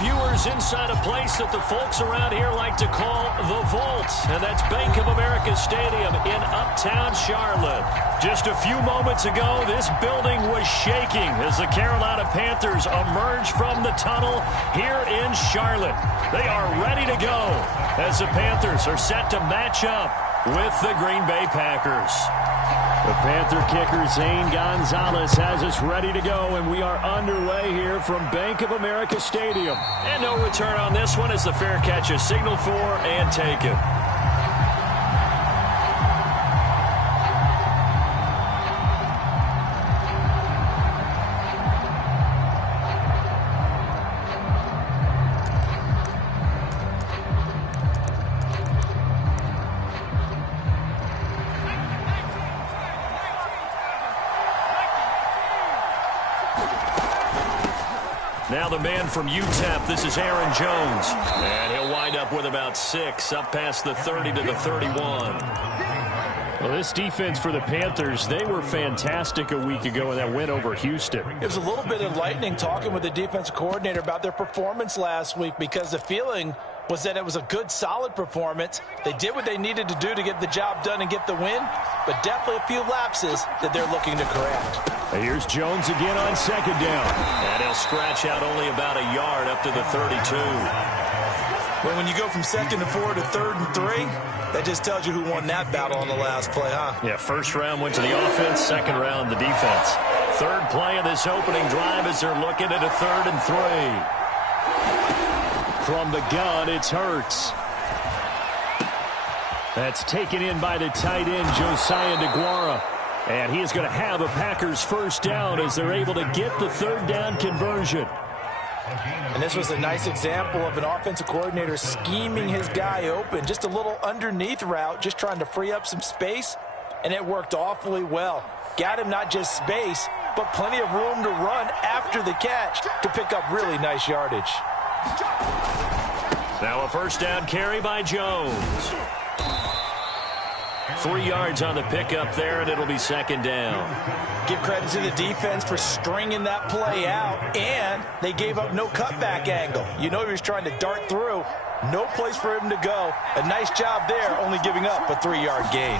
viewers inside a place that the folks around here like to call the Vault, and that's Bank of America Stadium in uptown Charlotte. Just a few moments ago, this building was shaking as the Carolina Panthers emerged from the tunnel here in Charlotte. They are ready to go as the Panthers are set to match up with the Green Bay Packers. The Panther kicker, Zane Gonzalez, has us ready to go, and we are underway here from Bank of America Stadium. And no return on this one as the fair catch is signaled for and taken. Now the man from UTEP, this is Aaron Jones. And he'll wind up with about 6, up past the 30 to the 31. Well, this defense for the Panthers, they were fantastic a week ago in that win over Houston. It was a little bit enlightening talking with the defensive coordinator about their performance last week, because the feeling was that it was a good, solid performance. They did what they needed to do to get the job done and get the win, but definitely a few lapses that they're looking to correct. Here's Jones again on second down. And he'll scratch out only about a yard up to the 32. Well, when you go from 2nd and 4 to 3rd and 3, that just tells you who won that battle on the last play, huh? Yeah, first round went to the offense, second round the defense. Third play of this opening drive as they're looking at a 3rd and 3. From the gun, it's Hurts. That's taken in by the tight end, Josiah DeGuara. And he is going to have a Packers first down as they're able to get the 3rd down conversion. And this was a nice example of an offensive coordinator scheming his guy open. Just a little underneath route, just trying to free up some space, and it worked awfully well. Got him not just space, but plenty of room to run after the catch to pick up really nice yardage. Now a first down carry by Jones. 3 yards on the pickup there, and it'll be second down. Give credit to the defense for stringing that play out, and they gave up no cutback angle. You know he was trying to dart through. No place for him to go. A nice job there, only giving up a 3-yard gain.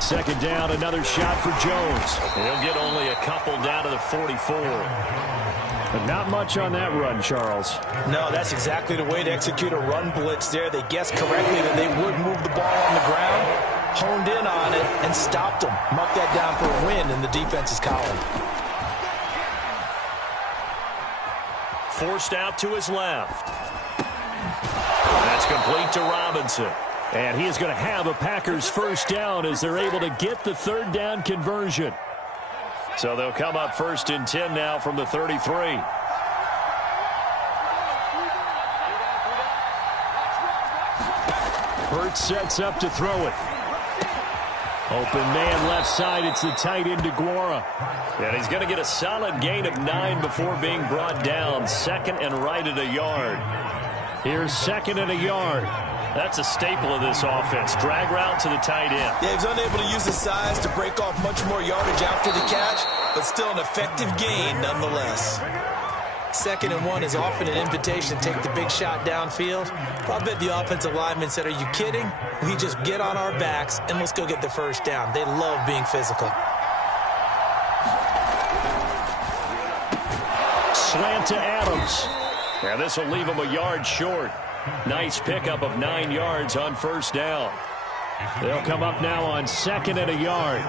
Second down, another shot for Jones. He'll get only a couple down to the 44. But not much on that run, Charles. No, that's exactly the way to execute a run blitz there. They guessed correctly that they would move the ball on the ground, honed in on it, and stopped them. Mark that down for a win in the defense's column. Forced out to his left. That's complete to Robinson. And he is going to have a Packers first down as they're able to get the 3rd down conversion. So they'll come up 1st and 10 now from the 33. Hurts sets up to throw it. Open man left side. It's the tight end DeGuara. And he's going to get a solid gain of 9 before being brought down. 2nd and right at a yard. Here's 2nd and a yard. That's a staple of this offense. Drag route to the tight end. Yeah, he's unable to use his size to break off much more yardage after the catch, but still an effective gain nonetheless. 2nd and 1 is often an invitation to take the big shot downfield. I bet the offensive lineman said, "Are you kidding? We just get on our backs and let's go get the first down." They love being physical. Slant to Adams. Now this will leave him a yard short. Nice pickup of 9 yards on first down. They'll come up now on 2nd and a yard.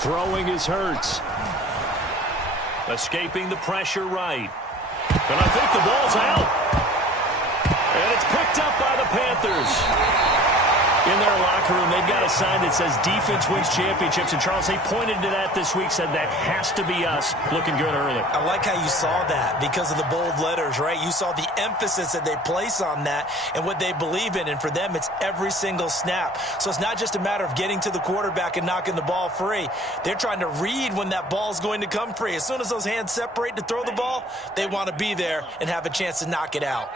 Throwing is Hurts. Escaping the pressure right. And I think the ball's out. And it's picked up by the Panthers. In their locker room, they've got a sign that says defense wins championships. And, Charles, they pointed to that this week, said that has to be us. Looking good early. I like how you saw that because of the bold letters, right? You saw the emphasis that they place on that and what they believe in. And for them, it's every single snap. So it's not just a matter of getting to the quarterback and knocking the ball free. They're trying to read when that ball's going to come free. As soon as those hands separate to throw the ball, they want to be there and have a chance to knock it out.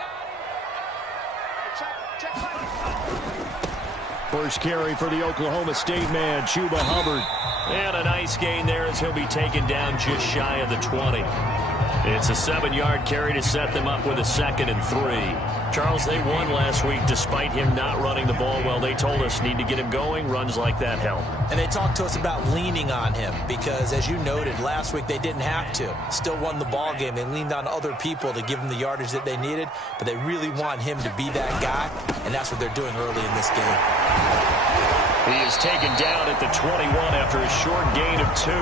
First carry for the Oklahoma State man, Chuba Hubbard. And a nice gain there as he'll be taken down just shy of the 20. It's a 7-yard carry to set them up with a 2nd and 3. Charles, they won last week despite him not running the ball well. They told us need to get him going. Runs like that help. And they talked to us about leaning on him because, as you noted, last week they didn't have to. Still won the ball game. They leaned on other people to give them the yardage that they needed, but they really want him to be that guy, and that's what they're doing early in this game. He is taken down at the 21 after a short gain of 2.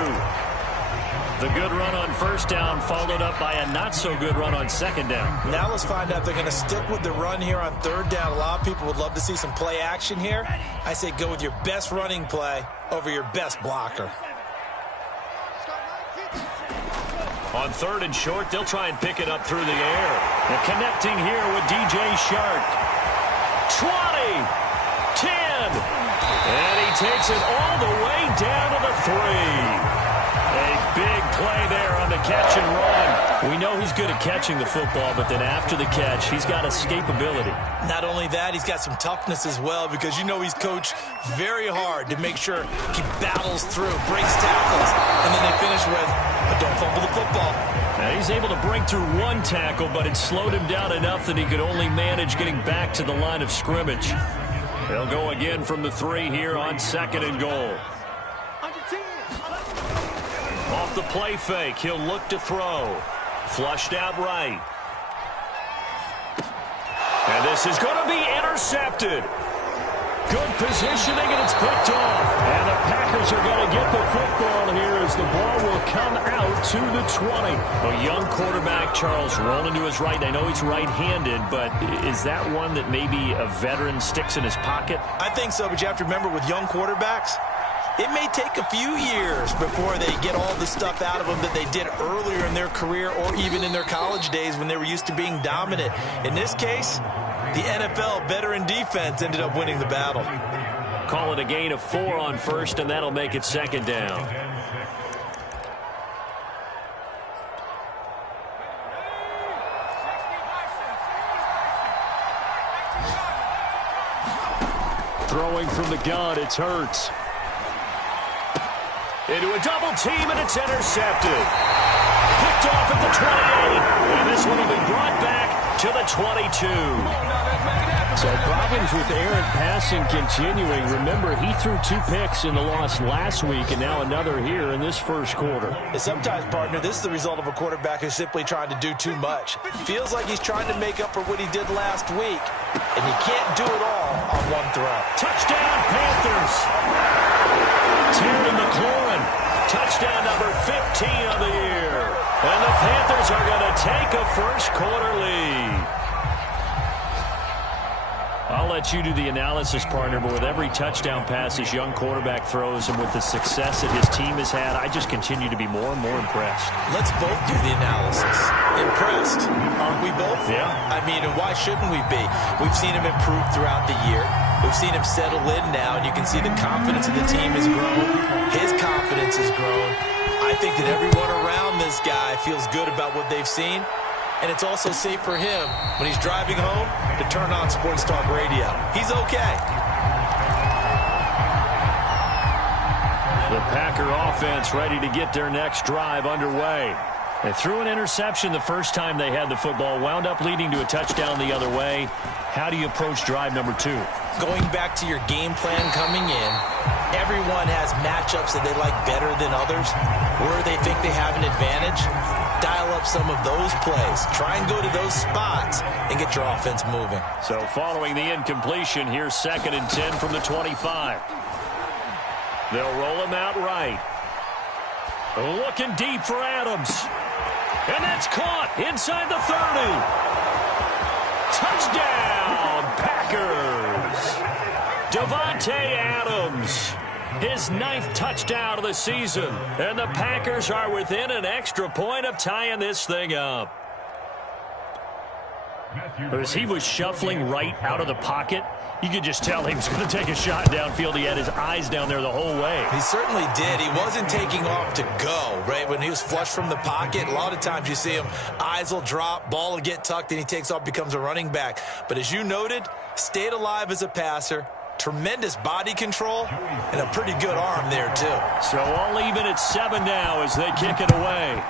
The good run on first down followed up by a not-so-good run on second down. Now let's find out if they're going to stick with the run here on third down. A lot of people would love to see some play action here. I say go with your best running play over your best blocker. On 3rd and short, they'll try and pick it up through the air. And connecting here with DJ Shark. 20, 10, and he takes it all the way down to the 3. A big play there on the catch and run. We know he's good at catching the football, but then after the catch, he's got escapability. Not only that, he's got some toughness as well because you know he's coached very hard to make sure he battles through, breaks tackles, and then they finish with, but don't fumble the football. Now he's able to break through one tackle, but it slowed him down enough that he could only manage getting back to the line of scrimmage. They'll go again from the 3 here on 2nd and goal. Off the play fake, he'll look to throw. Flushed out right. And this is going to be intercepted. Good positioning, and it's picked off. And the Packers are going to get the football here as the ball will come out to the 20. A young quarterback, Charles, rolling to his right. I know he's right-handed, but is that one that maybe a veteran sticks in his pocket? I think so, but you have to remember with young quarterbacks, it may take a few years before they get all the stuff out of them that they did earlier in their career or even in their college days when they were used to being dominant. In this case, the NFL veteran defense ended up winning the battle. Call it a gain of 4 on first, and that'll make it 2nd down. Throwing from the gun, it's Hurts. Into a double team, and it's intercepted. Picked off at the 28. And this one will be brought back to the 22. So problems with errant passing continuing. Remember, he threw 2 picks in the loss last week, and now another here in this first quarter. And sometimes, partner, this is the result of a quarterback who's simply trying to do too much. Feels like he's trying to make up for what he did last week, and he can't do it all on one throw. Touchdown, Panthers. Terry McLaurin, touchdown number 15 of the year. And the Panthers are going to take a first quarter lead. I'll let you do the analysis, partner, but with every touchdown pass this young quarterback throws and with the success that his team has had, I just continue to be more and more impressed. Let's both do the analysis. Impressed, aren't we both? Yeah. I mean, and why shouldn't we be? We've seen him improve throughout the year. We've seen him settle in now, and you can see the confidence of the team has grown. His confidence has grown. I think that everyone around this guy feels good about what they've seen. And it's also safe for him when he's driving home to turn on Sports Talk Radio. He's okay. The Packer offense ready to get their next drive underway. They threw an interception the first time they had the football, wound up leading to a touchdown the other way. How do you approach drive number 2? Going back to your game plan coming in, everyone has matchups that they like better than others, where they think they have an advantage. Dial up some of those plays. Try and go to those spots and get your offense moving. So following the incompletion, here's 2nd and 10 from the 25. They'll roll him out right. Looking deep for Adams. And that's caught inside the 30. Touchdown, Packers. Davante Adams. His 9th touchdown of the season. And the Packers are within an extra point of tying this thing up. As he was shuffling right out of the pocket, you could just tell he was going to take a shot downfield. He had his eyes down there the whole way. He certainly did. He wasn't taking off to go, right? When he was flushed from the pocket, a lot of times you see him, eyes will drop, ball will get tucked, and he takes off, becomes a running back. But as you noted, stayed alive as a passer, tremendous body control, and a pretty good arm there, too. So all even at 7 now as they kick it away.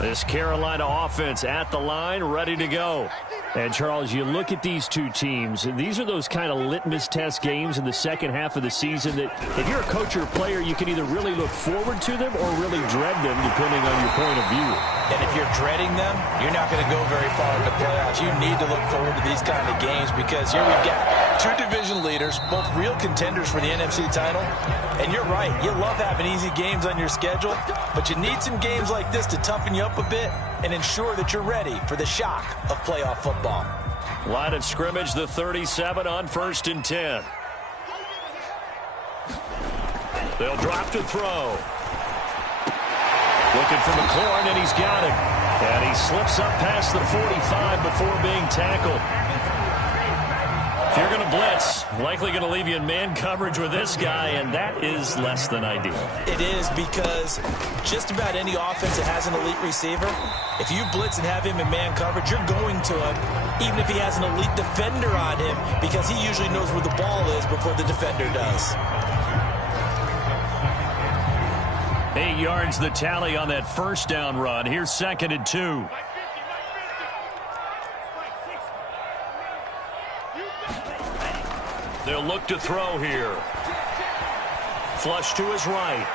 This Carolina offense at the line, ready to go. And, Charles, you look at these two teams, and these are those kind of litmus test games in the second half of the season that if you're a coach or a player, you can either really look forward to them or really dread them, depending on your point of view. And if you're dreading them, you're not going to go very far in the playoffs. You need to look forward to these kind of games because here we've got two division leaders, both real contenders for the NFC title. And you're right, you love having easy games on your schedule, but you need some games like this to toughen you up a bit and ensure that you're ready for the shock of playoff football. Line of scrimmage, the 37 on 1st and 10. They'll drop to throw. Looking for McLaurin, and he's got him. And he slips up past the 45 before being tackled. If you're going to blitz, likely going to leave you in man coverage with this guy, and that is less than ideal. It is because just about any offense that has an elite receiver, if you blitz and have him in man coverage, you're going to him, even if he has an elite defender on him, because he usually knows where the ball is before the defender does. 8 yards the tally on that first down run. Here's 2nd and 2. They'll look to throw here. Flush to his right.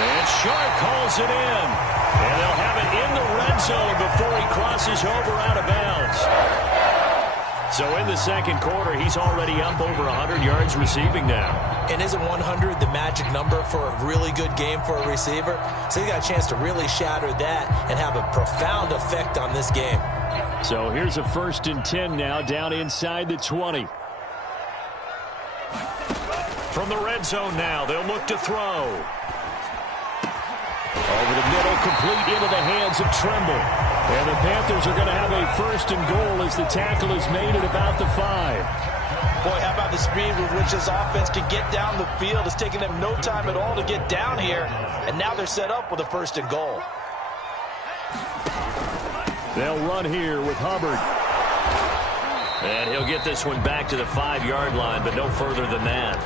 And Sharp calls it in. And they'll have it in the red zone before he crosses over out of bounds. So in the second quarter, he's already up over 100 yards receiving now. And isn't 100 the magic number for a really good game for a receiver? So he got a chance to really shatter that and have a profound effect on this game. So here's a 1st and 10 now, down inside the 20. From the red zone now, they'll look to throw. Over the middle, complete into the hands of Tremble. And the Panthers are going to have a 1st and goal as the tackle is made at about the 5. Boy, how about the speed with which this offense can get down the field? It's taking them no time at all to get down here. And now they're set up with a 1st and goal. They'll run here with Hubbard. And he'll get this one back to the 5-yard line, but no further than that.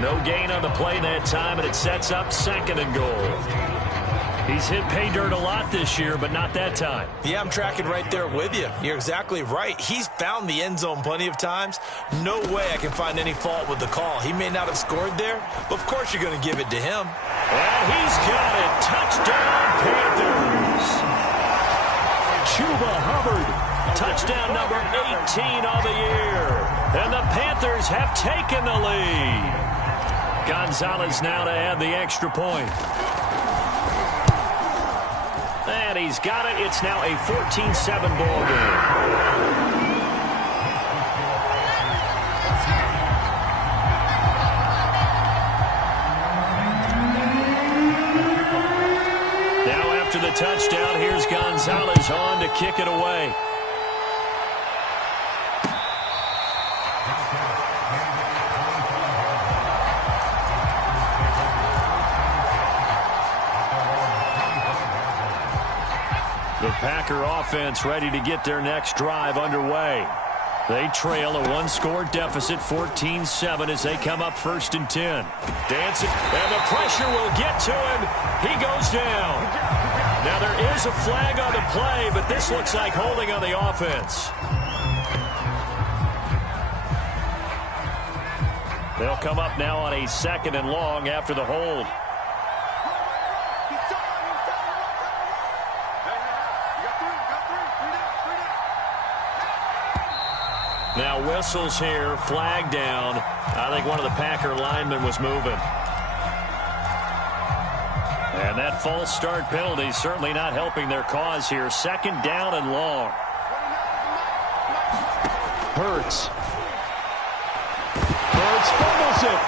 No gain on the play that time, and it sets up 2nd and goal. He's hit pay dirt a lot this year, but not that time. Yeah, I'm tracking right there with you. You're exactly right. He's found the end zone plenty of times. No way I can find any fault with the call. He may not have scored there, but of course you're going to give it to him. And he's got it. Touchdown, Panthers. Chuba Hubbard. Touchdown number 18 on the year. And the Panthers have taken the lead. Gonzalez now to add the extra point. And he's got it. It's now a 14-7 ball game. Now after the touchdown, here's Gonzalez on to kick it away. The Packer offense ready to get their next drive underway. They trail a 1-score deficit, 14-7, as they come up 1st and 10. Dancing, and the pressure will get to him. He goes down. Now there is a flag on the play, but this looks like holding on the offense. They'll come up now on a 2nd and long after the hold. Now whistles here, flag down. I think one of the Packer linemen was moving. And that false start penalty certainly not helping their cause here. 2nd down and long. Hurts fumbles it.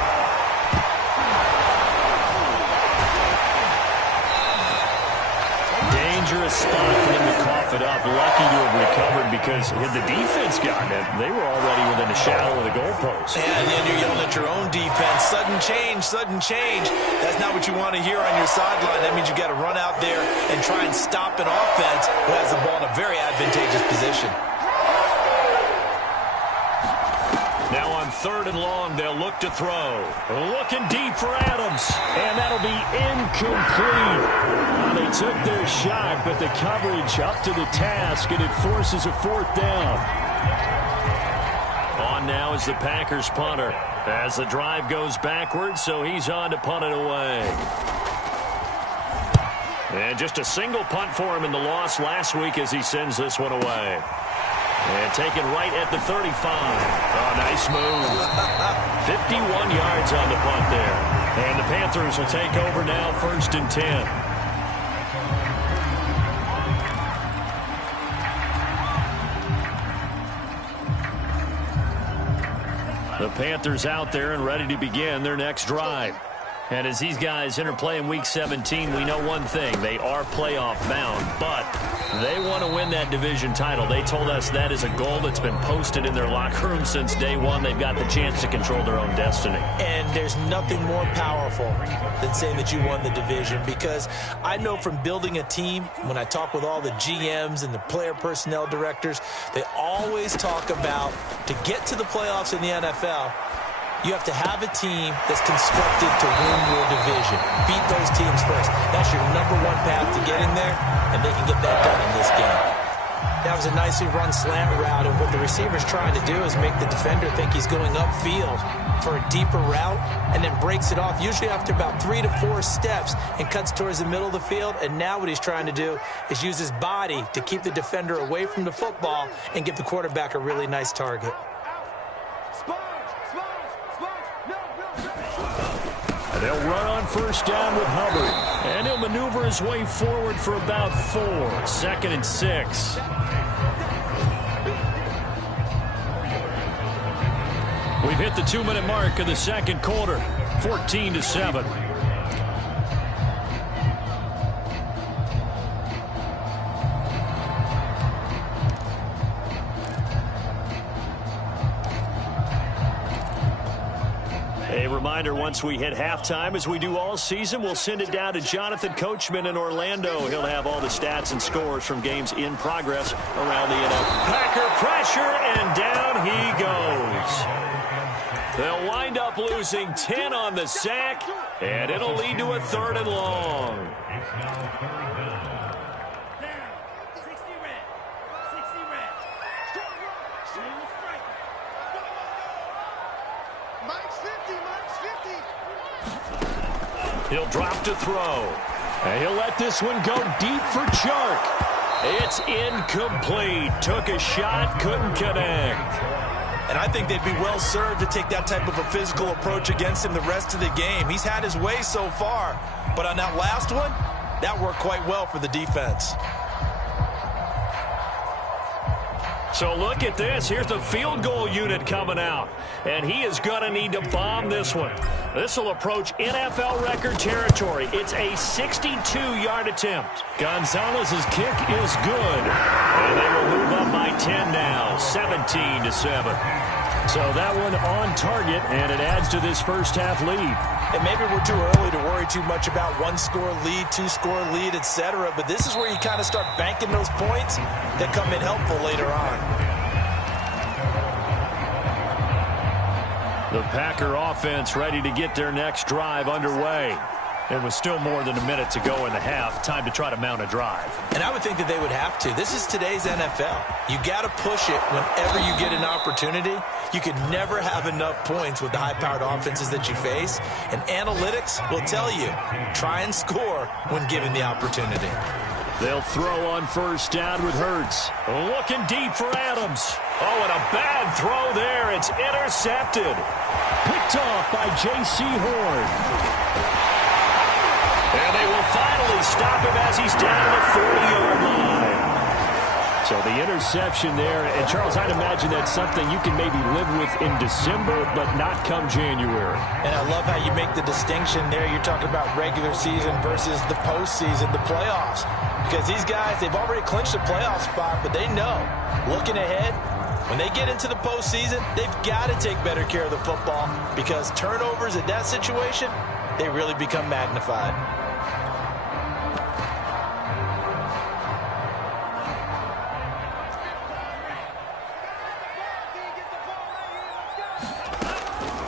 Dangerous spot for him to cough it up. Lucky to have recovered because had the defense gotten it, they were already within a shadow of the goalpost. Yeah, and then you're yelling at your own defense. Sudden change, sudden change. That's not what you want to hear on your sideline. That means you got to run out there and try and stop an offense who has the ball in a very advantageous position. Now on 3rd and long, they'll look to throw. Looking deep for Adams, and that'll be incomplete. They took their shot, but the coverage up to the task, and it forces a 4th down. On now is the Packers punter as the drive goes backwards, so he's on to punt it away. And just a single punt for him in the loss last week as he sends this one away. And taken right at the 35. Oh, nice move. 51 yards on the punt there. And the Panthers will take over now, 1st and 10. The Panthers out there and ready to begin their next drive. And as these guys interplay in Week 17, we know one thing. They are playoff bound, but they want to win that division title. They told us that is a goal that's been posted in their locker room since day one. They've got the chance to control their own destiny. And there's nothing more powerful than saying that you won the division, because I know from building a team, when I talk with all the GMs and the player personnel directors, they always talk about to get to the playoffs in the NFL, you have to have a team that's constructed to win your division. Beat those teams first. That's your #1 path to getting there, and they can get that done in this game. That was a nicely run slant route, and what the receiver's trying to do is make the defender think he's going upfield for a deeper route, and then breaks it off, usually after about 3 to 4 steps, and cuts towards the middle of the field. And now what he's trying to do is use his body to keep the defender away from the football and give the quarterback a really nice target. They'll run on 1st down with Hubbard. And he'll maneuver his way forward for about 4. 2nd and 6. We've hit the 2-minute mark of the 2nd quarter. 14-7. A reminder, once we hit halftime, as we do all season, we'll send it down to Jonathan Coachman in Orlando. He'll have all the stats and scores from games in progress around the NFL. Packer pressure, and down he goes. They'll wind up losing 10 on the sack, and it'll lead to a 3rd and long. He'll drop to throw. And he'll let this one go deep for Chark. It's incomplete. Took a shot, couldn't connect. And I think they'd be well served to take that type of a physical approach against him the rest of the game. He's had his way so far, but on that last one, that worked quite well for the defense. So look at this. Here's the field goal unit coming out. And he is going to need to bomb this one. This will approach NFL record territory. It's a 62-yard attempt. Gonzalez's kick is good. And they will move up by 10 now, 17-7. So that one on target, and it adds to this first half lead. And maybe we're too early to worry too much about 1-score lead, 2-score lead, etc. But this is where you kind of start banking those points that come in helpful later on. The Packer offense ready to get their next drive underway. And with still more than a minute to go in the half, time to try to mount a drive. And I would think that they would have to. This is today's NFL. You got to push it whenever you get an opportunity. You can never have enough points with the high-powered offenses that you face. And analytics will tell you, try and score when given the opportunity. They'll throw on 1st down with Hurts. Looking deep for Adams. Oh, and a bad throw there. It's intercepted. Picked off by J.C. Horn. And they will finally stop him as he's down the 40-yard line. So the interception there, and Charles, I'd imagine that's something you can maybe live with in December, but not come January. And I love how you make the distinction there. You're talking about regular season versus the postseason, the playoffs. Because these guys, they've already clinched a playoff spot, but they know, looking ahead, when they get into the postseason, they've got to take better care of the football because turnovers in that situation, they really become magnified.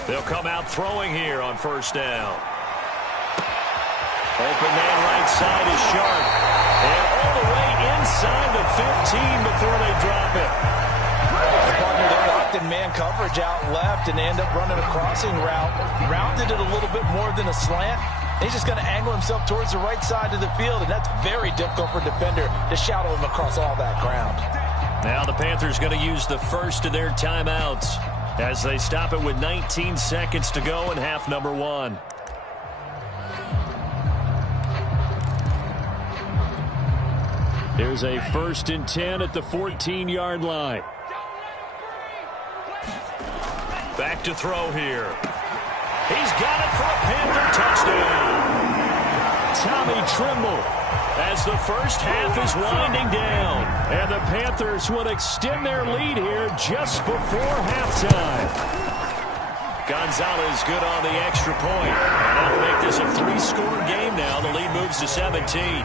They'll come out throwing here on first down. Open man right side is Sharp. And all the way inside the 15 before they drop it. The partner, they're locked in man coverage out left, and they end up running a crossing route. Rounded it a little bit more than a slant. He's just going to angle himself towards the right side of the field, and that's very difficult for a defender to shadow him across all that ground. Now the Panthers going to use the first of their timeouts as they stop it with 19 seconds to go in half number one. Here's a 1st and 10 at the 14-yard line. Back to throw here. He's got it for a Panther touchdown. Tommy Tremble as the first half is winding down. And the Panthers will extend their lead here just before halftime. Gonzalez good on the extra point. And that'll make this a 3-score game now. The lead moves to 17.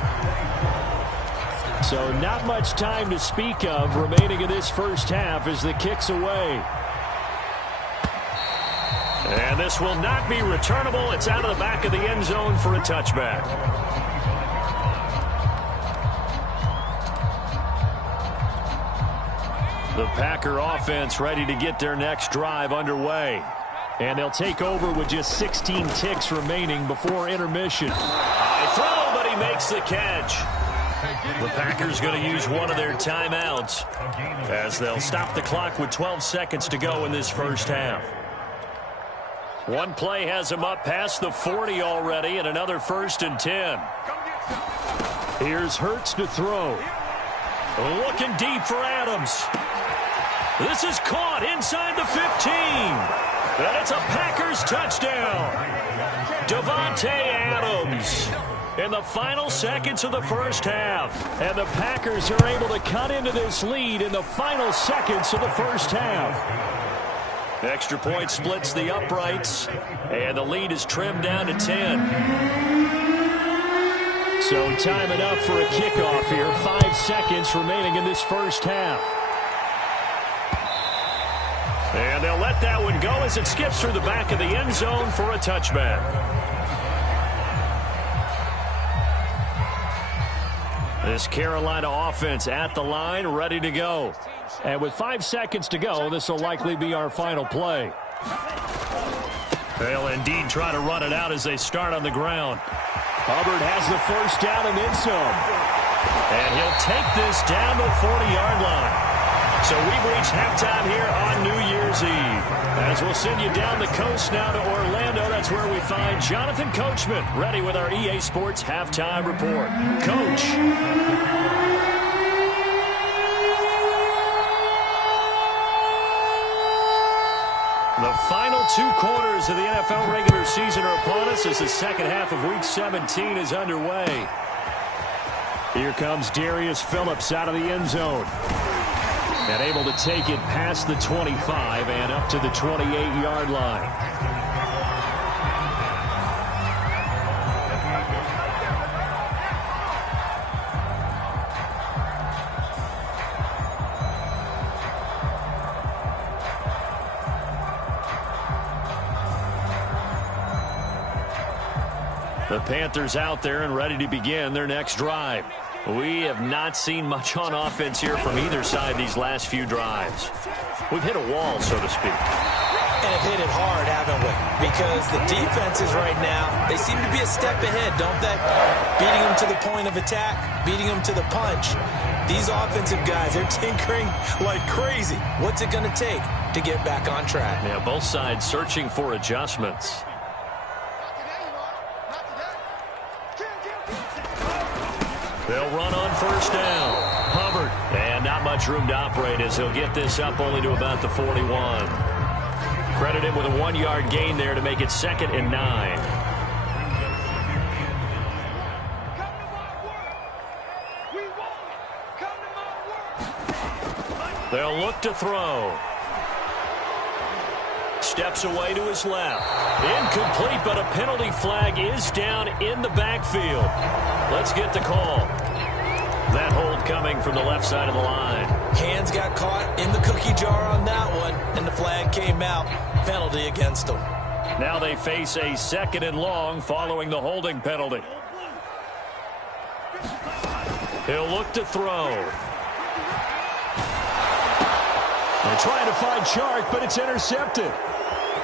So not much time to speak of remaining in this first half as the kick's away. And this will not be returnable. It's out of the back of the end zone for a touchback. The Packer offense ready to get their next drive underway. And they'll take over with just 16 ticks remaining before intermission. High throw, but he makes the catch. The Packers going to use one of their timeouts as they'll stop the clock with 12 seconds to go in this first half. One play has him up past the 40 already, and another 1st and 10. Here's Hurts to throw. Looking deep for Adams. This is caught inside the 15. And it's a Packers touchdown. Davante Adams in the final seconds of the first half. And the Packers are able to cut into this lead in the final seconds of the first half. Extra point splits the uprights, and the lead is trimmed down to 10. So time enough for a kickoff here. 5 seconds remaining in this first half. And they'll let that one go as it skips through the back of the end zone for a touchback. This Carolina offense at the line, ready to go. And with 5 seconds to go, this will likely be our final play. They'll indeed try to run it out as they start on the ground. Hubbard has the first down and then some. And he'll take this down to the 40-yard line. So we've reached halftime here on New Year's Eve. As we'll send you down the coast now to Orlando, that's where we find Jonathan Coachman, ready with our EA Sports Halftime Report. Coach. The final 2 quarters of the NFL regular season are upon us as the second half of Week 17 is underway. Here comes Darius Phillips out of the end zone. And able to take it past the 25 and up to the 28-yard line. The Panthers out there and ready to begin their next drive. We have not seen much on offense here from either side these last few drives. We've hit a wall, so to speak. And have hit it hard, haven't we? Because the defenses right now, they seem to be a step ahead, don't they? Beating them to the point of attack, beating them to the punch. These offensive guys, they're tinkering like crazy. What's it going to take to get back on track? Yeah, both sides searching for adjustments. They'll run on first down. Hubbard. And not much much room to operate as he'll get this up only to about the 41. Credit him with a 1-yard gain there to make it 2nd and 9. They'll look to throw. Steps away to his left. Incomplete, but a penalty flag is down in the backfield. Let's get the call. That hold coming from the left side of the line. Hands got caught in the cookie jar on that one, and the flag came out. Penalty against them. Now they face a 2nd and long following the holding penalty. He'll look to throw. They're trying to find Chark, but it's intercepted.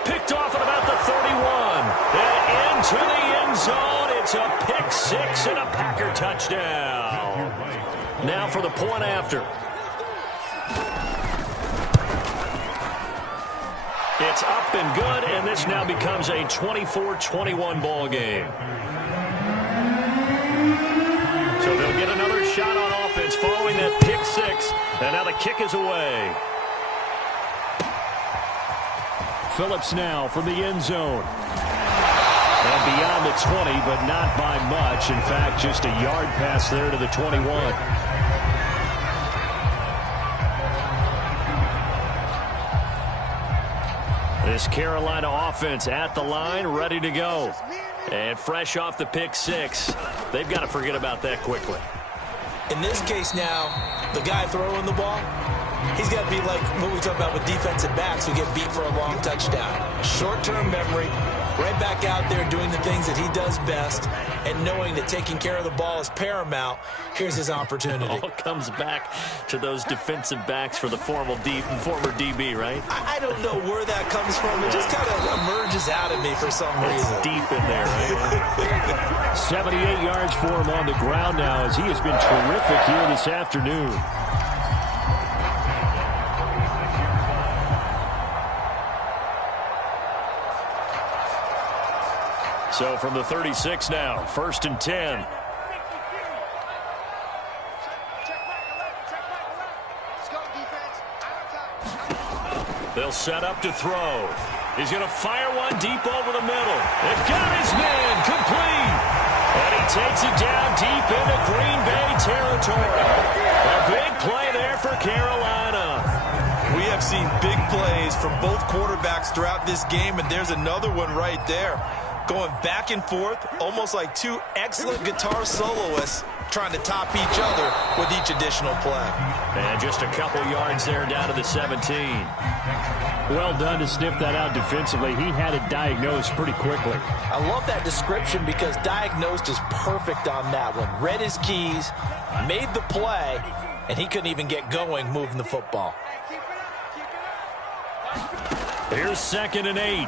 Picked off at about the 31. And into the end zone. It's a pick 6 and a Packer touchdown. Now for the point after. It's up and good, and this now becomes a 24-21 ball game. So they'll get another shot on offense following that pick 6, and now the kick is away. Phillips now from the end zone. And beyond the 20, but not by much. In fact, just a yard pass there to the 21. This Carolina offense at the line, ready to go. And fresh off the pick 6, they've got to forget about that quickly. In this case now, the guy throwing the ball, he's got to be like what we talk about with defensive backs who get beat for a long touchdown. Short-term memory, right back out there doing the things that he does best, and knowing that taking care of the ball is paramount. Here's his opportunity. It all comes back to those defensive backs for the former DB, right? I don't know where that comes from. It just kind of emerges out of me for some reason. It's deep in there, right? 78 yards for him on the ground now as he has been terrific here this afternoon. So from the 36 now, 1st and 10. They'll set up to throw. He's going to fire one deep over the middle. They've got his man complete. And he takes it down deep into Green Bay territory. A big play there for Carolina. We have seen big plays from both quarterbacks throughout this game, and there's another one right there. Going back and forth, almost like two excellent guitar soloists trying to top each other with each additional play. And just a couple yards there down to the 17. Well done to sniff that out defensively. He had it diagnosed pretty quickly. I love that description because diagnosed is perfect on that one. Read his keys, made the play, and he couldn't even get going moving the football. Here's 2nd and 8.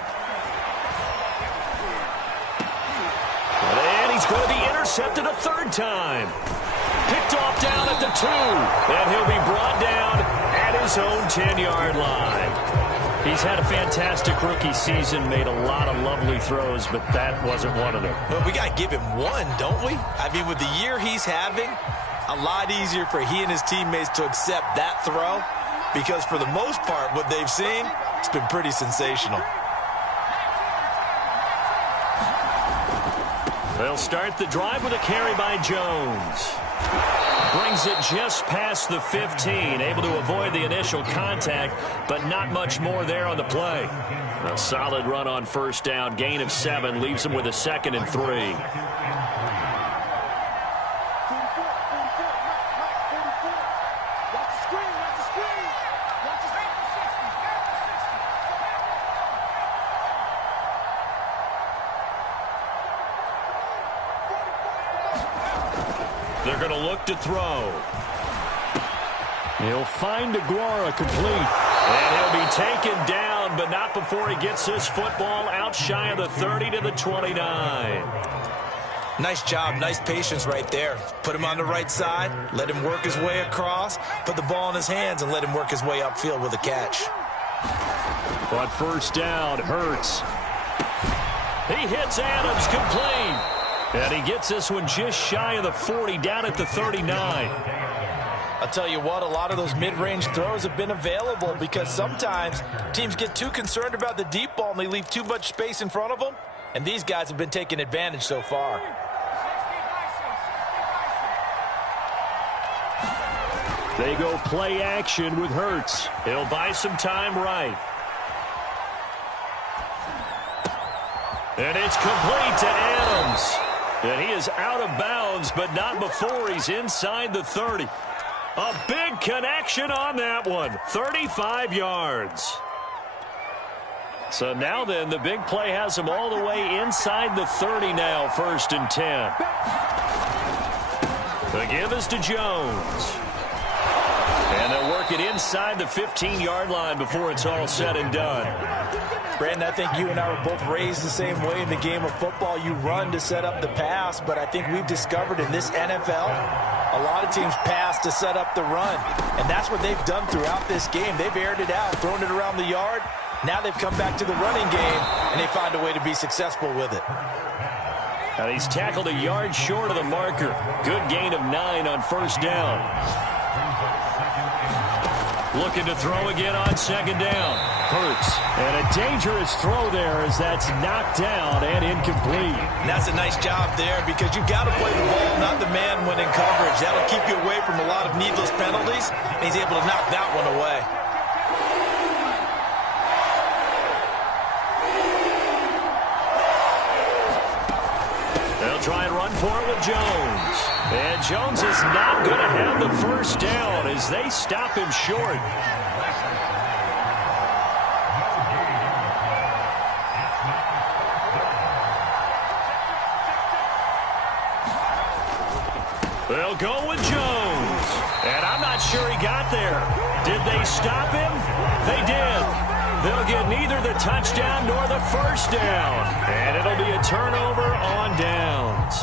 And he's going to be intercepted a 3rd time. Picked off down at the 2. And he'll be brought down at his own 10-yard line. He's had a fantastic rookie season, made a lot of lovely throws, but that wasn't one of them. Well, we got to give him one, don't we? I mean, with the year he's having, a lot easier for he and his teammates to accept that throw because for the most part, what they've seen, it's been pretty sensational. They'll start the drive with a carry by Jones. Brings it just past the 15, able to avoid the initial contact, but not much more there on the play. A solid run on 1st down, gain of 7, leaves him with a 2nd and 3. They're going to look to throw. He'll find Aguara complete. And he'll be taken down, but not before he gets this football out shy of the 30 to the 29. Nice job, nice patience right there. Put him on the right side, let him work his way across, put the ball in his hands, and let him work his way upfield with a catch. But 1st down, Hurts. He hits Adams complete. And he gets this one just shy of the 40, down at the 39. I'll tell you what, a lot of those mid-range throws have been available because sometimes teams get too concerned about the deep ball and they leave too much space in front of them, and these guys have been taking advantage so far. They go play action with Hurts. He'll buy some time right. And it's complete to Adams. And he is out of bounds, but not before he's inside the 30. A big connection on that one. 35 yards. So now then, the big play has him all the way inside the 30 now, 1st and 10. The give is to Jones. And they'll work it inside the 15-yard line before it's all said and done. Brandon, I think you and I were both raised the same way in the game of football. You run to set up the pass, but I think we've discovered in this NFL, a lot of teams pass to set up the run. And that's what they've done throughout this game. They've aired it out, thrown it around the yard. Now they've come back to the running game, and they find a way to be successful with it. And he's tackled a yard short of the marker. Good gain of 9 on 1st down. Looking to throw again on 2nd down. Hurts. And a dangerous throw there as that's knocked down and incomplete. And that's a nice job there because you've got to play the ball, not the man when in coverage. That'll keep you away from a lot of needless penalties, and he's able to knock that one away. They'll try and run for it with Jones. And Jones is not going to have the 1st down as they stop him short. They'll go with Jones. And I'm not sure he got there. Did they stop him? They did. They'll get neither the touchdown nor the 1st down. And it'll be a turnover on downs.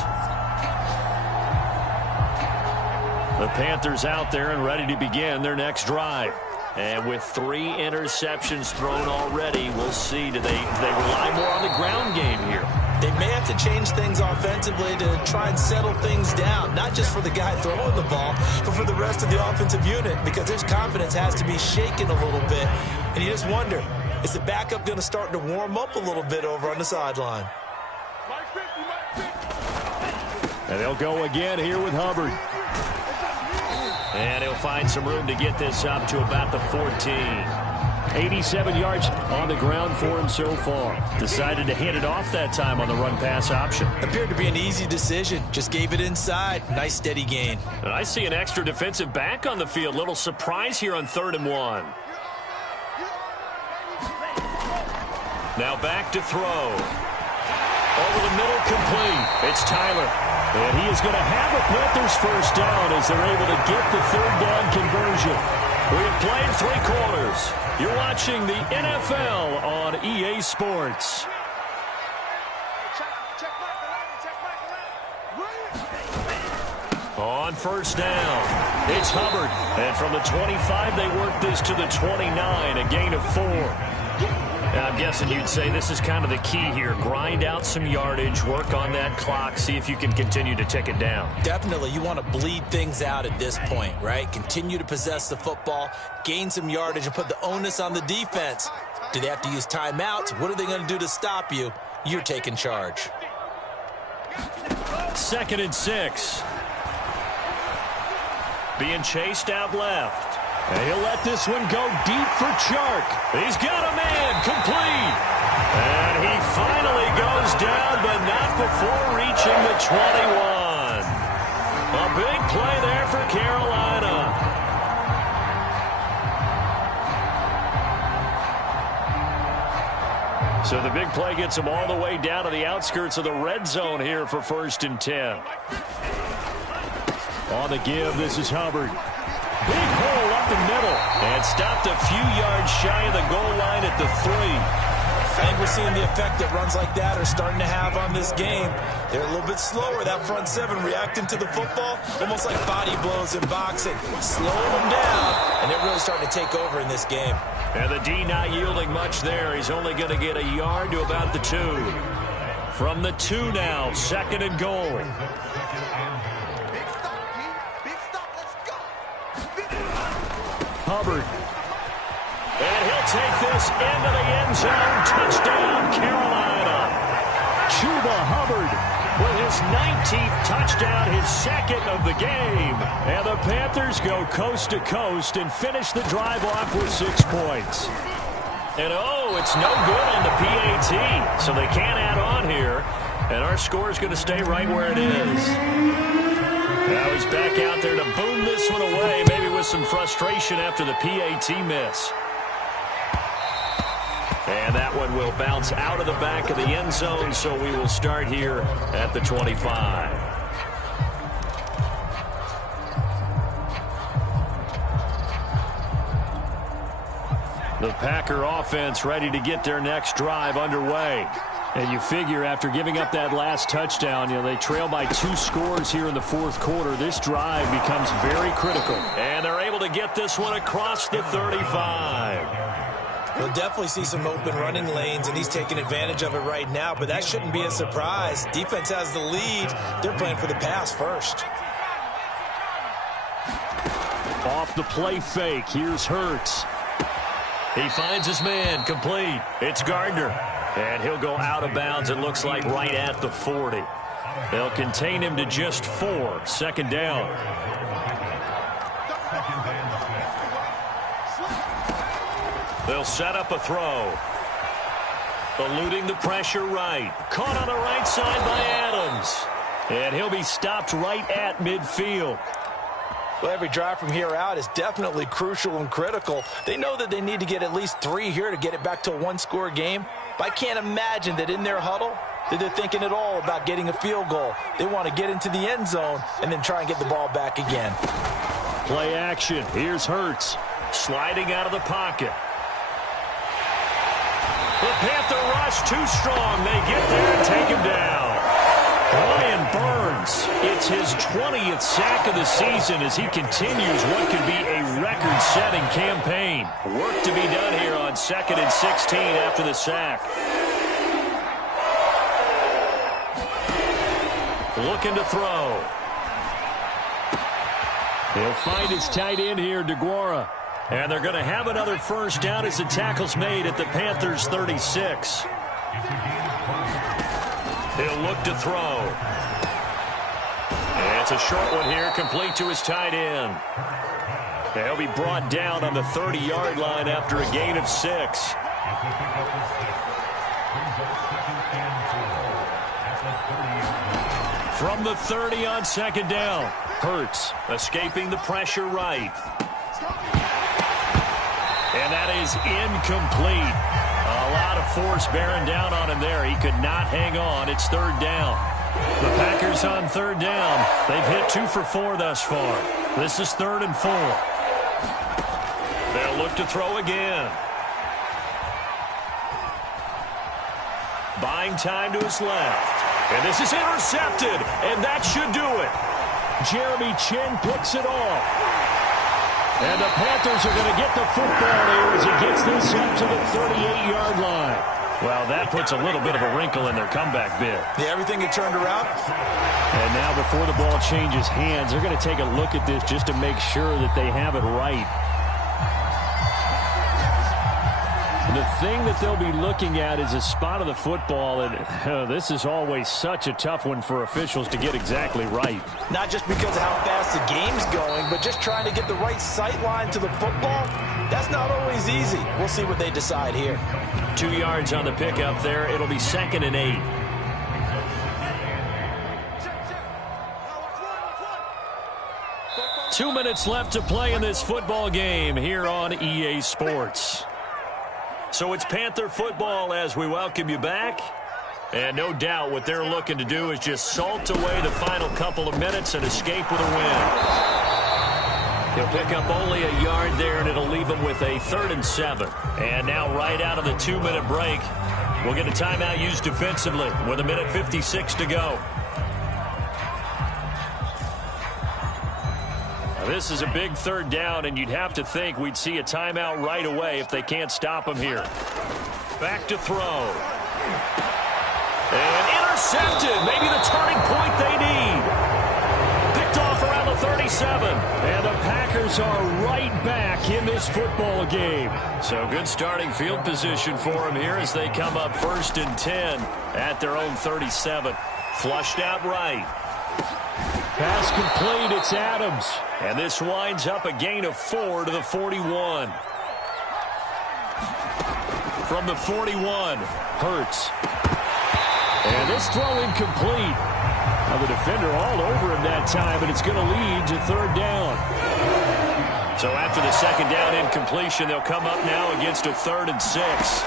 The Panthers out there and ready to begin their next drive. And with 3 interceptions thrown already, we'll see. Do they rely more on the ground game here? They may have to change things offensively to try and settle things down, not just for the guy throwing the ball, but for the rest of the offensive unit, because his confidence has to be shaken a little bit. And you just wonder, is the backup going to start to warm up a little bit over on the sideline? And they'll go again here with Hubbard. And he'll find some room to get this up to about the 14. 87 yards on the ground for him so far. Decided to hand it off that time on the run-pass option. Appeared to be an easy decision. Just gave it inside. Nice steady gain. And I see an extra defensive back on the field. Little surprise here on 3rd and 1. Now back to throw. Over the middle, complete. It's Tyler. And he is going to have a Panthers 1st down as they're able to get the 3rd down conversion. We have played 3 quarters. You're watching the NFL on EA Sports. On 1st down, it's Hubbard. And from the 25, they work this to the 29, a gain of 4. I'm guessing you'd say this is kind of the key here. Grind out some yardage, work on that clock, see if you can continue to tick it down. Definitely. You want to bleed things out at this point, right? Continue to possess the football, gain some yardage, and put the onus on the defense. Do they have to use timeouts? What are they going to do to stop you? You're taking charge. 2nd and 6. Being chased out left. And he'll let this one go deep for Chark. He's got a man, complete. And he finally goes down, but not before reaching the 21. A big play there for Carolina. So the big play gets him all the way down to the outskirts of the red zone here for 1st and 10. On the give, this is Hubbard. Big hole up the middle. And stopped a few yards shy of the goal line at the 3. I think we're seeing the effect that runs like that are starting to have on this game. They're a little bit slower, that front 7, reacting to the football, almost like body blows in boxing. Slowing them down, and they're really starting to take over in this game. And the D not yielding much there. He's only going to get a yard to about the 2. From the 2 now, 2nd and goal. Big stop, let's go. Hubbard. And he'll take this into the end zone. Touchdown, Carolina. Chuba Hubbard with his 19th touchdown, his second of the game. And the Panthers go coast to coast and finish the drive off with 6 points. And it's no good on the PAT, so they can't add on here. And our score is going to stay right where it is. Now he's back out there to boom this one away, maybe with some frustration after the PAT miss. And that one will bounce out of the back of the end zone, so we will start here at the 25. The Packer offense ready to get their next drive underway. And you figure after giving up that last touchdown, they trail by 2 scores here in the fourth quarter. This drive becomes very critical. And they're able to get this one across the 35. We'll definitely see some open running lanes, and he's taking advantage of it right now, but that shouldn't be a surprise. Defense has the lead. They're playing for the pass first. Off the play fake, here's Hurts. He finds his man, complete. It's Gardner. And he'll go out of bounds, it looks like, right at the 40. They'll contain him to just 4. Second down. They'll set up a throw. Eluding the pressure right. Caught on the right side by Adams. And he'll be stopped right at midfield. Well, every drive from here out is definitely crucial and critical. They know that they need to get at least 3 here to get it back to a 1-score game. But I can't imagine that in their huddle that they're thinking at all about getting a field goal. They want to get into the end zone and then try and get the ball back again. Play action. Here's Hurts. Sliding out of the pocket. The Panther rush too strong. They get there and take him down. Brian Burns, it's his 20th sack of the season as he continues what could be a record-setting campaign. Work to be done here on 2nd and 16 after the sack. Looking to throw. He'll find his tight end here, DeGuara. And they're going to have another first down as the tackle's made at the Panthers' 36. He'll look to throw. And it's a short one here, complete to his tight end. He'll be brought down on the 30-yard line after a gain of 6. From the 30 on second down. Hurts escaping the pressure right. And that is incomplete. A lot of force bearing down on him there. He could not hang on. It's third down. The Packers on third down. They've hit 2 for 4 thus far. This is 3rd and 4. They'll look to throw again. Buying time to his left. And this is intercepted. And that should do it. Jeremy Chin picks it off. And the Panthers are going to get the football here as he gets this up to the 38-yard line. Well, that puts a little bit of a wrinkle in their comeback bid. Yeah, everything had turned around. And now before the ball changes hands, they're going to take a look at this just to make sure that they have it right. The thing that they'll be looking at is a spot of the football, and this is always such a tough one for officials to get exactly right. Not just because of how fast the game's going, but just trying to get the right sight line to the football. That's not always easy. We'll see what they decide here. 2 yards on the pickup there. It'll be 2nd and 8. Two minutes left to play in this football game here on EA Sports. So it's Panther football as we welcome you back. And no doubt what they're looking to do is just salt away the final couple of minutes and escape with a win. He'll pick up only a yard there, and it'll leave him with a 3rd and 7. And now right out of the 2-minute break, we'll get a timeout used defensively with 1:56 to go. This is a big 3rd down, and you'd have to think we'd see a timeout right away if they can't stop him here. Back to throw. And intercepted. Maybe the turning point they need. Picked off around the 37. And the Packers are right back in this football game. So good starting field position for them here as they come up 1st and 10 at their own 37. Flushed out right. Pass complete. It's Adams. And this winds up a gain of 4 to the 41. From the 41, Hurts. And this throw incomplete. Now the defender all over him that time, but it's going to lead to 3rd down. So after the 2nd down incompletion, they'll come up now against a 3rd and 6.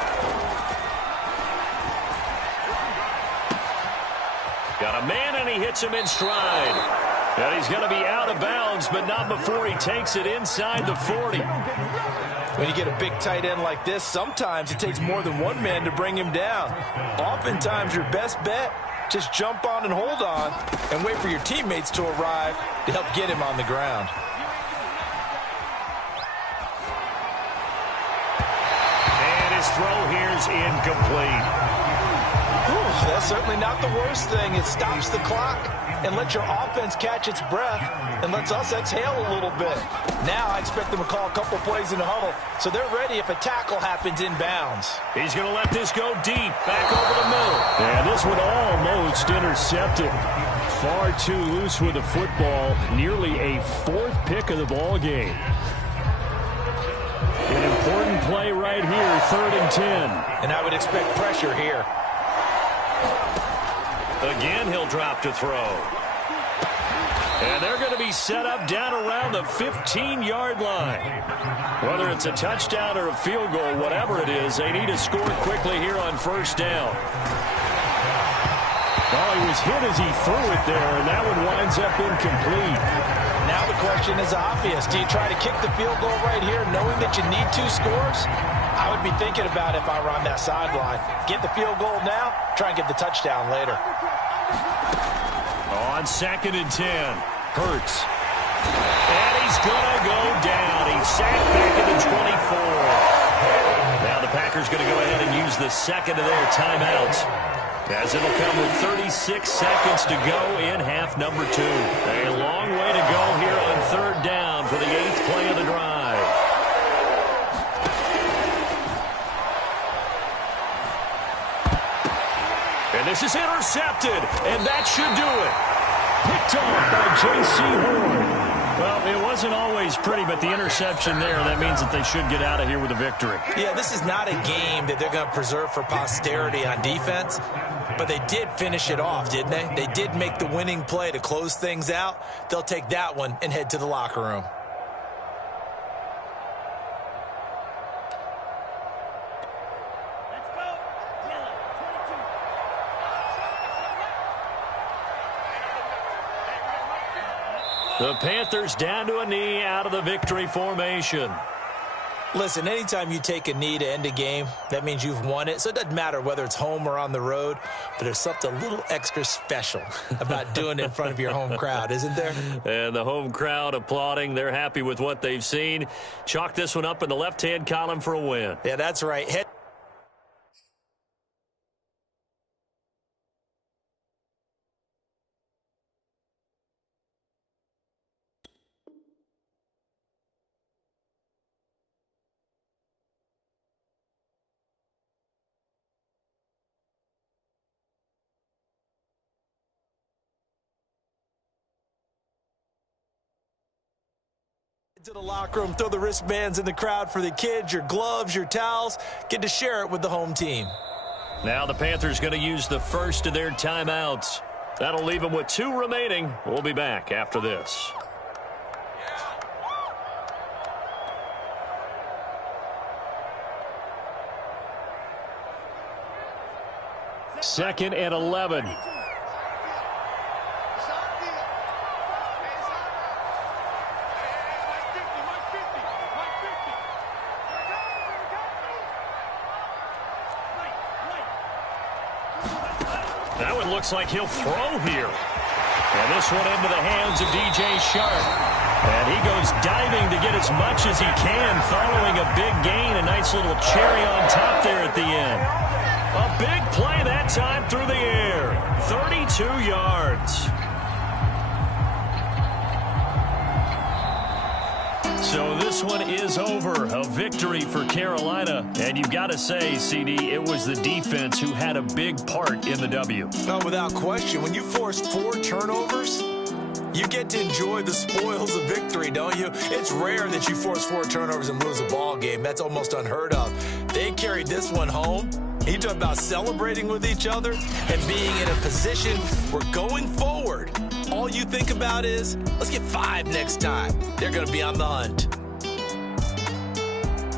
Got a man, and he hits him in stride. And he's going to be out of bounds, but not before he takes it inside the 40. When you get a big tight end like this, sometimes it takes more than one man to bring him down. Oftentimes, your best bet, just jump on and hold on and wait for your teammates to arrive to help get him on the ground. And his throw here's incomplete. Whew, that's certainly not the worst thing. It stops the clock and lets your offense catch its breath and lets us exhale a little bit. Now I expect them to call a couple plays in the huddle so they're ready if a tackle happens inbounds. He's going to let this go deep, back over the middle. And this one almost intercepted. Far too loose with the football. Nearly a 4th pick of the ball game. An important play right here, 3rd and 10. And I would expect pressure here. Again, he'll drop to throw. And they're going to be set up down around the 15-yard line. Whether it's a touchdown or a field goal, whatever it is, they need to score quickly here on 1st down. Oh, he was hit as he threw it there, and that one winds up incomplete. Now the question is obvious. Do you try to kick the field goal right here knowing that you need 2 scores? I would be thinking about it if I were on that sideline. Get the field goal now, try and get the touchdown later. On 2nd and 10, Hurts. And he's going to go down. He's sacked back at the 24. Now the Packers going to go ahead and use the 2nd of their timeouts, as it'll come with 36 seconds to go in half number 2. A long way to go here on 3rd down for the 8th play of the drive. And this is intercepted, and that should do it. Picked off by J.C. Horn. Well, it wasn't always pretty, but the interception there, that means that they should get out of here with a victory. Yeah, this is not a game that they're going to preserve for posterity on defense, but they did finish it off, didn't they? They did make the winning play to close things out. They'll take that one and head to the locker room. The Panthers down to a knee out of the victory formation. Listen, anytime you take a knee to end a game, that means you've won it. So it doesn't matter whether it's home or on the road, but there's something a little extra special about doing it in front of your home crowd, isn't there? And the home crowd applauding. They're happy with what they've seen. Chalk this one up in the left-hand column for a win. Yeah, that's right. To the locker room, throw the wristbands in the crowd for the kids, your gloves, your towels. Get to share it with the home team. Now the Panthers going to use the 1st of their timeouts. That'll leave them with 2 remaining. We'll be back after this. Second and 11. That one looks like he'll throw here. And this one into the hands of DJ Sharp. And he goes diving to get as much as he can following a big gain. A nice little cherry on top there at the end. A big play that time through the air. 32 yards. So this one is over. A victory for Carolina. And you've got to say, CD, it was the defense who had a big part in the W. No, without question. When you force 4 turnovers, you get to enjoy the spoils of victory, don't you? It's rare that you force 4 turnovers and lose a ball game. That's almost unheard of. They carried this one home. You talk about celebrating with each other and being in a position where going forward, all you think about is, let's get 5 next time. They're going to be on the hunt.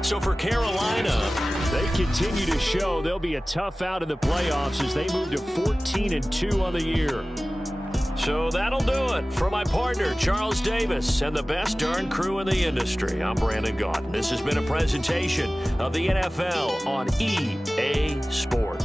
So for Carolina, they continue to show they'll be a tough out in the playoffs as they move to 14-2 on the year. So that'll do it for my partner, Charles Davis, and the best darn crew in the industry. I'm Brandon Gaudin. This has been a presentation of the NFL on EA Sports.